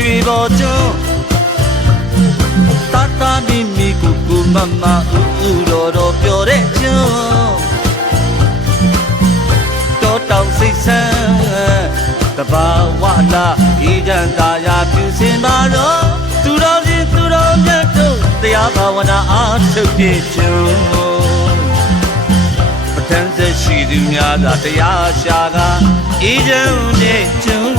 ရွှေပေါ်ကျွန်းတာတာမီမီကူကူမမဥတော်တော်ပြောတဲ့ကျွန်းတော်တောင်စိတ်ဆန်းတဘာဝလာဤတန်သာယာပြုစင်ပါတော့သူတော်ချင်းသူတော်မြတ်တို့တရားဘာဝနာအားထုတ်ပြကျွန်းပထမဆက်ရှိသူများသာတရားရှာကဤကျွန်းနဲ့ကျွန်း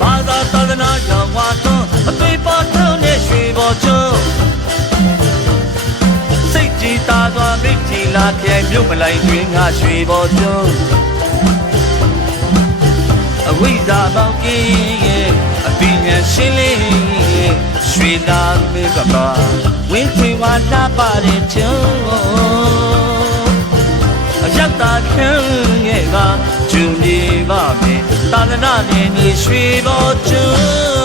ဘာသာသာသနာရောင်ဝါသွန်းအသွေးပေါ်ထုံးနဲ့ရွှေပေါ်ကျွန်းစိတ်ကြည်သာစွာမိထီလာပြိုင်မြုပ်မလိုက်တွင်ငါရွှေပေါ်ကျွန်းအဝိဇ္ဇာပေါင်းကင်းအပညာရှင်းလင်းရွှေလာမေကပါဝင်းချွေဝါလာပါတဲ့ကျွန်းအရောက်တာခံရဲ့ကကျွန်းနေပါမယ်သာသနာနဲ့ရွှေပေါ်ကျွန်း